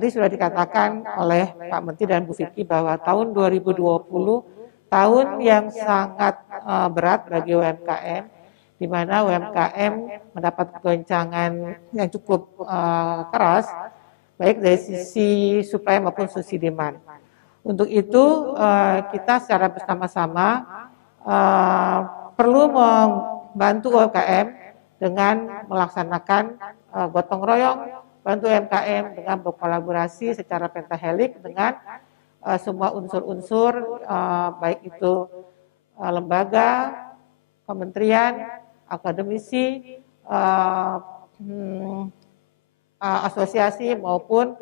tadi sudah dikatakan oleh Pak Menteri dan Bu Vicky bahwa tahun 2020 tahun yang sangat berat bagi UMKM, di mana UMKM mendapat goncangan yang cukup keras, baik dari sisi supply maupun sisi demand. Untuk itu kita secara bersama-sama perlu membantu UMKM dengan melaksanakan gotong royong, bantu UMKM dengan berkolaborasi secara pentahelik dengan semua unsur-unsur, baik itu lembaga, kementerian, akademisi, asosiasi maupun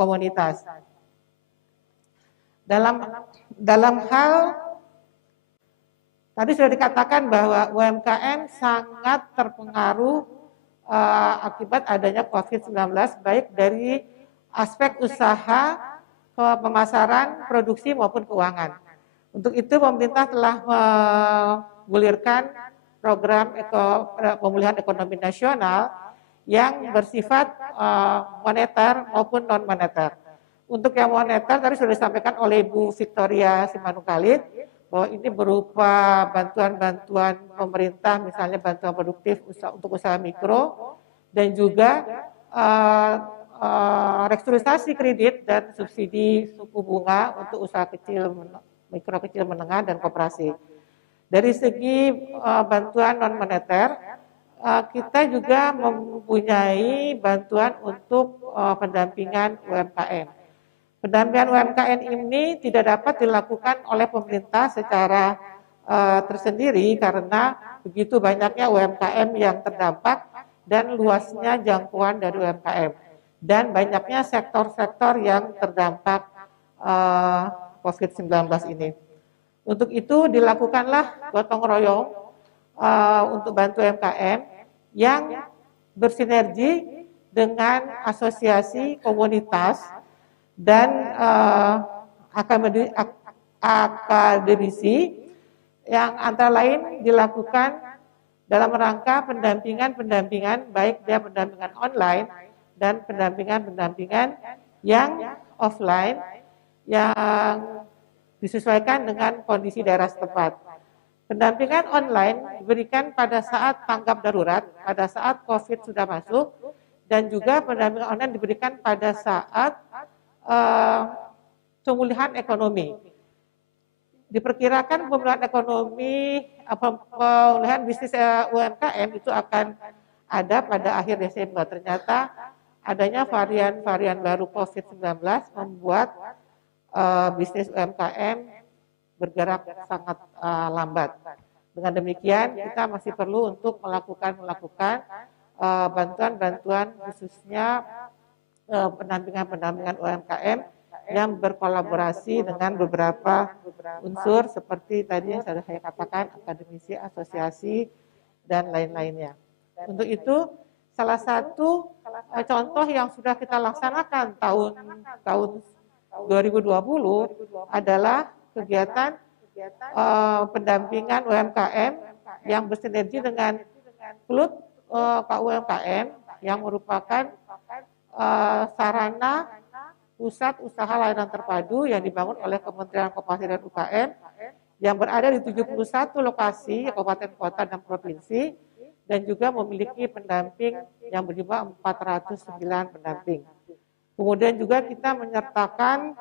komunitas. Dalam hal tadi sudah dikatakan bahwa UMKM sangat terpengaruh akibat adanya COVID-19, baik dari aspek usaha, pemasaran, produksi maupun keuangan. Untuk itu pemerintah telah menggulirkan program pemulihan ekonomi nasional yang bersifat moneter maupun non-moneter. Untuk yang moneter tadi sudah disampaikan oleh Ibu Victoria Simanukhalid, bahwa ini berupa bantuan-bantuan pemerintah, misalnya bantuan produktif untuk usaha mikro, dan juga restrukturisasi kredit dan subsidi suku bunga untuk usaha kecil, mikro kecil menengah dan koperasi. Dari segi bantuan non moneter, kita juga mempunyai bantuan untuk pendampingan UMKM. Pendampingan UMKM ini tidak dapat dilakukan oleh pemerintah secara tersendiri karena begitu banyaknya UMKM yang terdampak dan luasnya jangkauan dari UMKM dan banyaknya sektor-sektor yang terdampak COVID-19 ini. Untuk itu dilakukanlah gotong royong untuk bantu UMKM yang bersinergi dengan asosiasi komunitas dan akademisi yang antara lain dilakukan dalam rangka pendampingan baik dia pendampingan online dan pendampingan yang offline yang disesuaikan dengan kondisi daerah setempat. Pendampingan online diberikan pada saat tanggap darurat, pada saat COVID sudah masuk, dan juga pendampingan online diberikan pada saat pemulihan ekonomi. Diperkirakan pemulihan ekonomi, pemulihan bisnis UMKM itu akan ada pada akhir Desember. Ternyata adanya varian baru COVID-19 membuat bisnis UMKM bergerak sangat lambat. Dengan demikian kita masih perlu untuk melakukan bantuan-bantuan khususnya pendampingan UMKM yang berkolaborasi dengan beberapa unsur seperti tadi yang sudah saya katakan, akademisi, asosiasi, dan lain-lainnya. Untuk itu, salah satu contoh yang sudah kita laksanakan tahun 2020 adalah kegiatan pendampingan UMKM yang bersinergi dengan klub KUMKM yang merupakan sarana pusat usaha layanan terpadu yang dibangun oleh Kementerian Koperasi dan UKM yang berada di 71 lokasi kabupaten kota dan provinsi dan juga memiliki pendamping yang berjumlah 409 pendamping. Kemudian juga kita menyertakan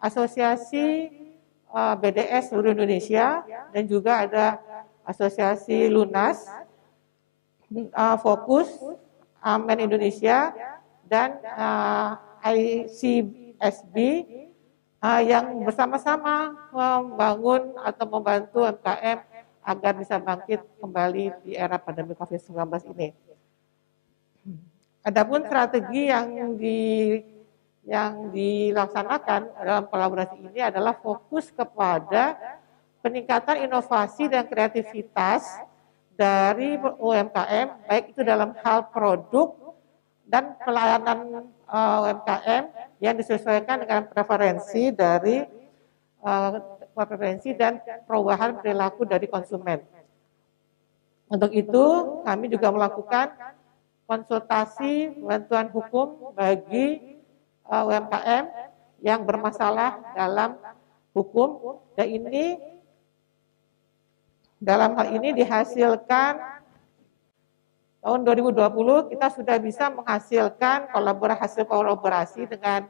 asosiasi BDS seluruh Indonesia dan juga ada asosiasi Lunas, Fokus, Amen Indonesia, dan ICSB yang bersama-sama membangun atau membantu UMKM agar bisa bangkit kembali di era pandemi COVID-19 ini. Adapun strategi yang dilaksanakan dalam kolaborasi ini adalah fokus kepada peningkatan inovasi dan kreativitas dari UMKM, baik itu dalam hal produk dan pelayanan UMKM yang disesuaikan dengan preferensi dan perubahan perilaku dari konsumen. Untuk itu kami juga melakukan konsultasi bantuan hukum bagi UMKM yang bermasalah dalam hukum, dan ini dalam hal ini dihasilkan tahun 2020 kita sudah bisa menghasilkan kolaborasi dengan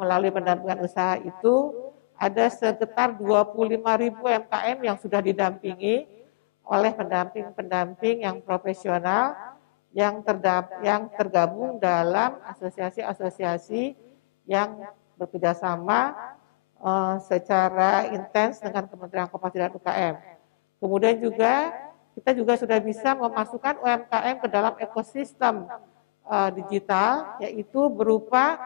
melalui pendampingan usaha itu ada sekitar 25.000 UMKM yang sudah didampingi oleh pendamping-pendamping yang profesional yang tergabung dalam asosiasi-asosiasi yang bekerjasama secara intens dengan Kementerian Koperasi dan UKM. Kemudian juga kita juga sudah bisa memasukkan UMKM ke dalam ekosistem digital, yaitu berupa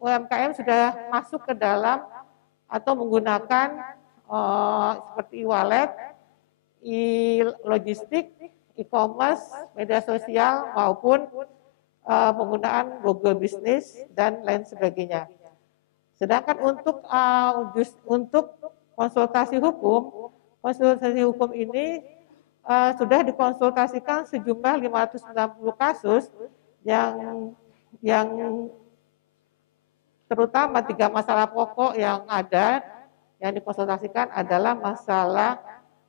UMKM sudah masuk ke dalam atau menggunakan seperti e-wallet, e-logistik, e-commerce, media sosial, maupun penggunaan Google Business dan lain sebagainya. Sedangkan untuk konsultasi hukum ini sudah dikonsultasikan sejumlah 590 kasus yang terutama 3 masalah pokok yang ada yang dikonsultasikan adalah masalah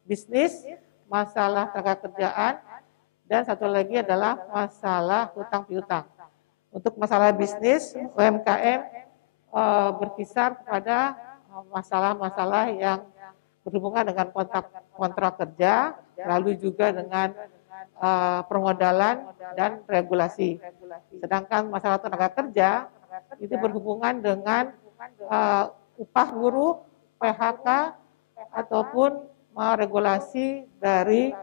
bisnis, masalah tenaga kerjaan, dan satu lagi adalah masalah hutang piutang. Untuk masalah bisnis, UMKM berkisar pada masalah-masalah yang berhubungan dengan kontrak kerja, lalu juga dengan permodalan dan regulasi. Sedangkan masalah tenaga kerja itu berhubungan dengan upah buruh, PHK, ataupun regulasi dari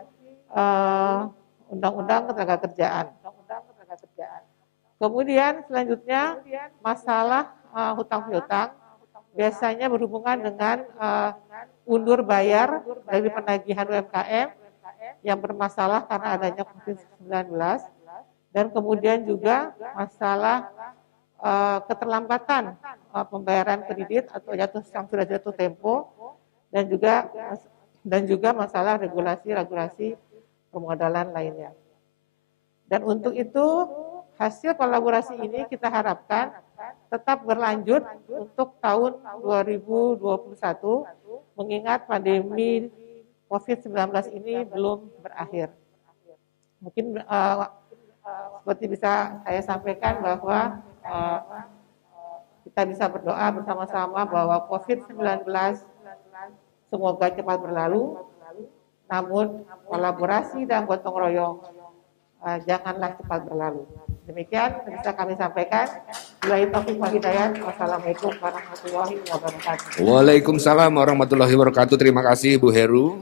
Undang-Undang Ketenagakerjaan. Kemudian selanjutnya masalah hutang piutang biasanya berhubungan dengan undur bayar dari penagihan UMKM yang bermasalah karena adanya COVID-19, dan kemudian juga masalah keterlambatan pembayaran kredit atau yang sudah jatuh tempo, dan juga masalah regulasi permodalan lainnya. Dan untuk itu hasil kolaborasi ini kita harapkan tetap berlanjut untuk tahun 2021, mengingat pandemi COVID-19 ini belum berakhir. Mungkin seperti bisa saya sampaikan bahwa kita bisa berdoa bersama-sama bahwa COVID-19 semoga cepat berlalu, namun kolaborasi dan gotong royong janganlah cepat berlalu. Demikian bisa kami sampaikan. Billahi taufiq wal hidayah. Wassalamualaikum warahmatullahi wabarakatuh. Waalaikumsalam warahmatullahi wabarakatuh. Terima kasih Bu Heru.